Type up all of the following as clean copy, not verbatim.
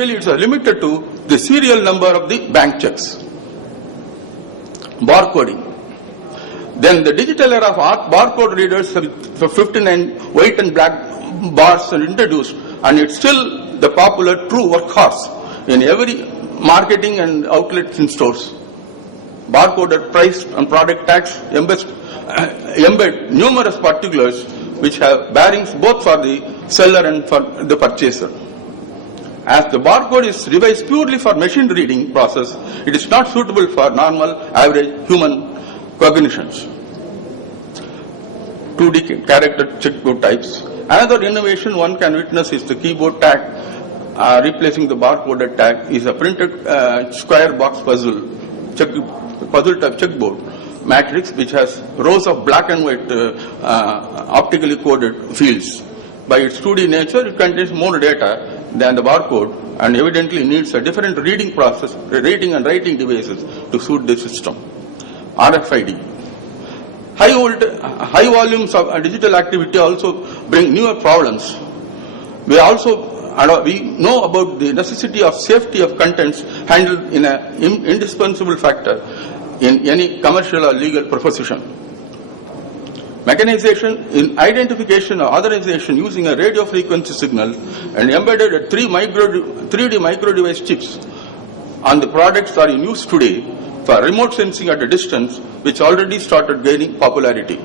It's limited to the serial number of the bank checks. Barcoding. Then the digital era of barcode readers for 59 white and black bars are introduced, and it's still the popular true workhorse in every marketing and outlets in stores. Barcoded price and product tags embed numerous particulars which have bearings both for the seller and for the purchaser. As the barcode is revised purely for machine reading process, it is not suitable for normal, average human cognitions. 2D character checkboard types. Another innovation one can witness is the keyboard tag replacing the barcoded tag is a printed square box puzzle type checkboard matrix which has rows of black and white optically coded fields. By its 2D nature, it contains more data than the barcode and evidently needs a different reading process, reading and writing devices to suit the system. RFID. High volumes of digital activity also bring newer problems. We know about the necessity of safety of contents handled in an indispensable factor in any commercial or legal proposition. Mechanization in identification or authorization using a radio frequency signal and embedded at 3D micro device chips on the products are in use today for remote sensing at a distance, which already started gaining popularity.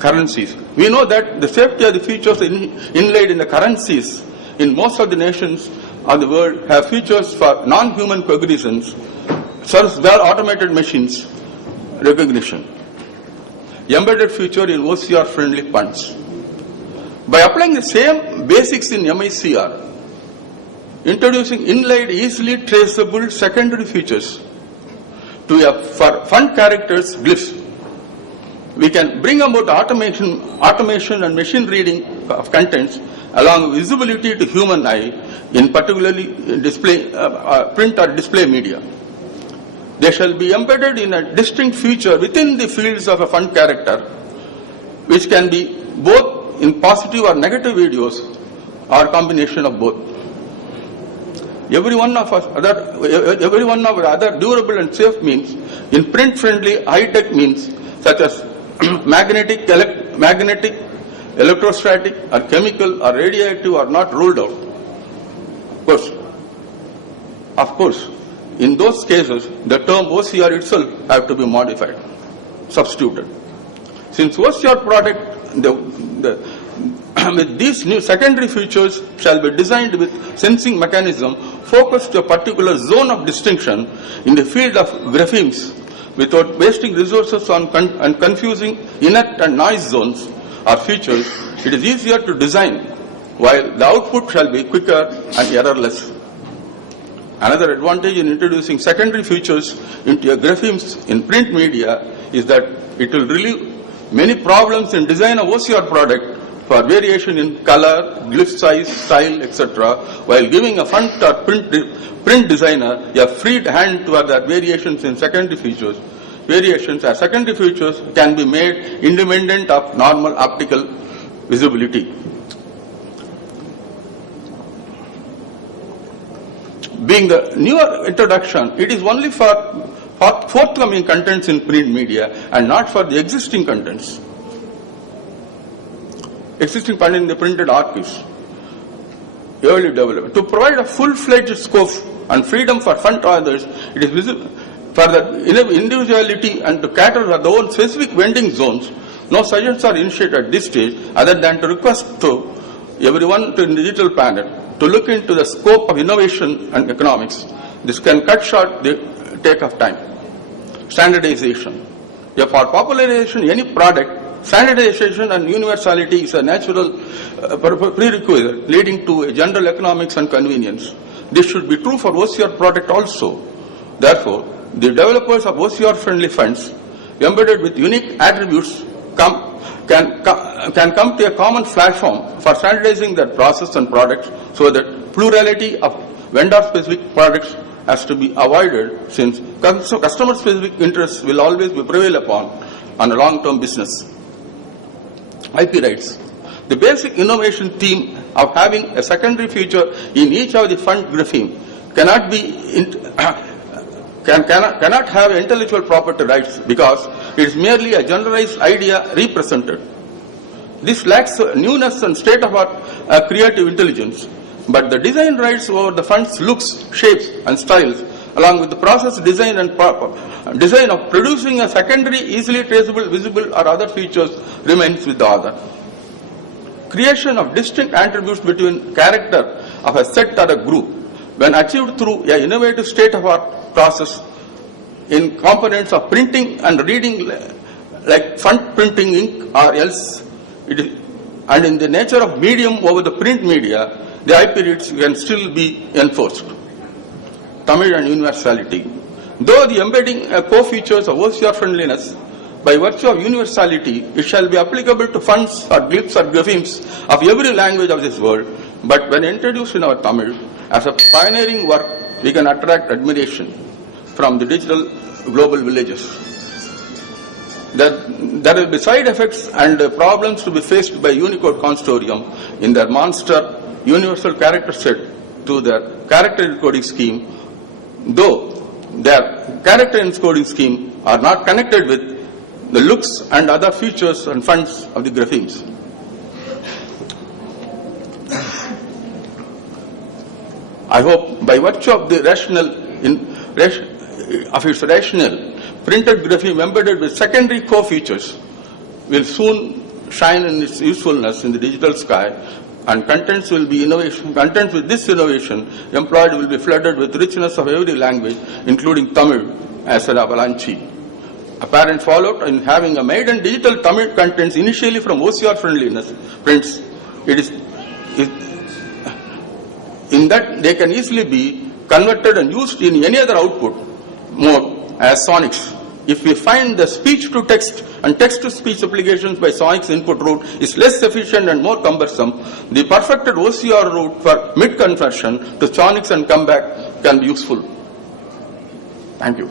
Currencies. We know that the safety of the features inlaid in the currencies in most of the nations of the world have features for non-human cognitions, such as automated machines recognition. Embedded feature in OCR-friendly funds. By applying the same basics in MICR, introducing inlaid, easily traceable secondary features for fund characters glyphs, we can bring about automation and machine reading of contents along with visibility to human eye in particularly display, print or display media. They shall be embedded in a distinct feature within the fields of a font character, which can be both in positive or negative videos or combination of both. Every one of our other durable and safe means in print-friendly high-tech means such as magnetic, electrostatic, or chemical, or radioactive are not ruled out. Of course, in those cases, the term OCR itself have to be modified, substituted. Since OCR product, with these new secondary features shall be designed with sensing mechanism focused to a particular zone of distinction in the field of graphemes, without wasting resources on and confusing inert and noise zones or features, it is easier to design, while the output shall be quicker and errorless. Another advantage in introducing secondary features into your graphemes in print media is that it will relieve many problems in design of OCR product for variation in color, glyph size, style, etc., while giving a font or print designer a free hand to other variations in secondary features. Variations as secondary features can be made independent of normal optical visibility. Being the newer introduction, it is only for forthcoming contents in print media and not for the existing contents. Existing content in the printed archives. Early development. To provide a full-fledged scope and freedom for font authors, it is visible for the individuality and to cater for their own specific vending zones. No suggestions are initiated at this stage other than to request to everyone in the digital panel to look into the scope of innovation and economics. This can cut short the take of time. Standardization. For popularization any product, standardization and universality is a natural prerequisite leading to a general economics and convenience. This should be true for OCR product also. Therefore, the developers of OCR-friendly funds embedded with unique attributes can come to a common platform for standardizing their process and products so that plurality of vendor-specific products has to be avoided, since customer-specific interests will always be prevail upon on a long-term business. IP rights. The basic innovation theme of having a secondary feature in each of the fund grapheme cannot have intellectual property rights because it is merely a generalized idea represented. This lacks newness and state-of-art creative intelligence, but the design rights over the fund's looks, shapes, and styles, along with the process design and design of producing a secondary, easily traceable, visible, or other features remains with the author. Creation of distinct attributes between character of a set or a group, when achieved through an innovative state-of-art process in components of printing and reading, like font printing ink or else, and in the nature of medium over the print media, the IP rights can still be enforced. Tamil and universality. Though the embedding co-features of OCR friendliness, by virtue of universality, it shall be applicable to fonts or glyphs or graphemes of every language of this world, but when introduced in our Tamil as a pioneering work, we can attract admiration from the digital global villages. There will be side effects and problems to be faced by Unicode Consortium in their monster universal character set to their character encoding scheme, though their character encoding scheme are not connected with the looks and other features and fonts of the graphemes. I hope by virtue of the its rational printed grapheme embedded with secondary co-features will soon shine in its usefulness in the digital sky, and contents with this innovation employed will be flooded with richness of every language, including Tamil as an avalanche. Apparent fallout in having a maiden digital Tamil contents initially from OCR friendliness prints, in that they can easily be converted and used in any other output mode as sonics. If we find the speech-to-text and text-to-speech applications by sonics input route is less efficient and more cumbersome, the perfected OCR route for mid-conversion to sonics and comeback can be useful. Thank you.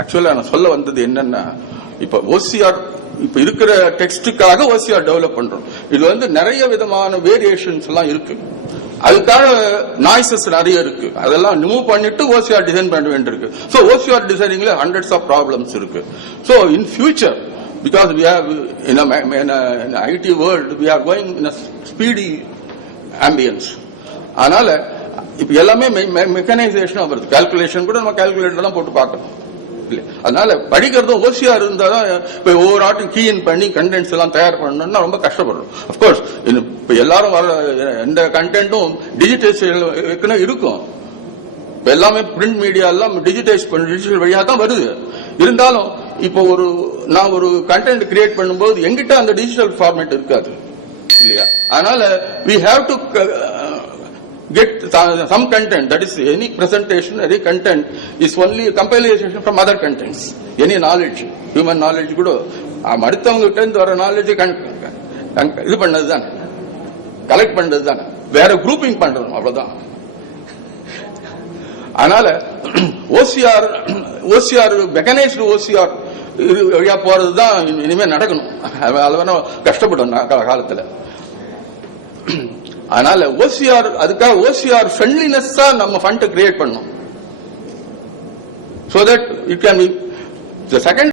Actually, நான் சொல்ல வந்தது என்னன்னா, இப்ப OCR இப்ப இருக்கிற டெக்ஸ்டுக்காக OCR develop பண்றோம். இது நிறைய விதமான வேரியேஷன்ஸ் எல்லாம் இருக்கு. அதுக்காக நாய்ஸஸ் நிறைய இருக்கு. அதெல்லாம் ரிமூவ் பண்ணிட்டு OCR டிசைன் பண்ண வேண்டியிருக்கு. So OCR டிசைனிங்ல hundreds of problems இருக்கு. So in future, because we have in an IT world, we are going in a speedy ambience. அதனால இப்ப எல்லாமே மெக்கானைசேஷன் வருது. கால்குலேஷன் கூட நம்ம கால்குலேட்டர் தான் போட்டு பார்க்கணும். அதனால படிக்கிறதும் OCR இருந்தாதான் இப்ப ஒவ்வொரு ஆட்டும் கீ இன் பண்ணி கண்டென்ட்ஸ் எல்லாம் தயார் பண்ணணும்னா ரொம்ப கஷ்டப்படுறோம். அப்கோர்ஸ் இப்ப எல்லாரும் வர எந்த கண்டென்ட்டும் டிஜிட்டைஸ் இருக்கும். எல்லாமே பிரிண்ட் மீடியா எல்லாம் டிஜிட்டைஸ் பண்ணி டிஜிட்டல் வழியா தான் வருது. இருந்தாலும் இப்போ நான் ஒரு கண்டென்ட் கிரியேட் பண்ணும்போது எங்கிட்ட அந்த டிஜிட்டல் ஃபார்மேட் இருக்காது இல்லையா? அதனால we have to get some content, that is any presentation, any content is only a compilation from other contents. Any knowledge, human knowledge கூட அடுத்தவங்க கிட்ட இருந்து வர knowledge இது பண்ணதுதான், கலெக்ட் பண்ணதுதான், வேற குரூப்பிங் பண்றோம், அவ்வளவுதான். அதனால OCR மெக்கானைஸ்டு OCR வழியா போறதுதான் இனிமே நடக்கணும். அது கஷ்டப்படும் காலத்துல. அதனால அதுக்காக OCR ஃப்ரெண்ட்லினஸ் நம்ம ஃபண்ட் கிரியேட் பண்ணோம். So that it can be the second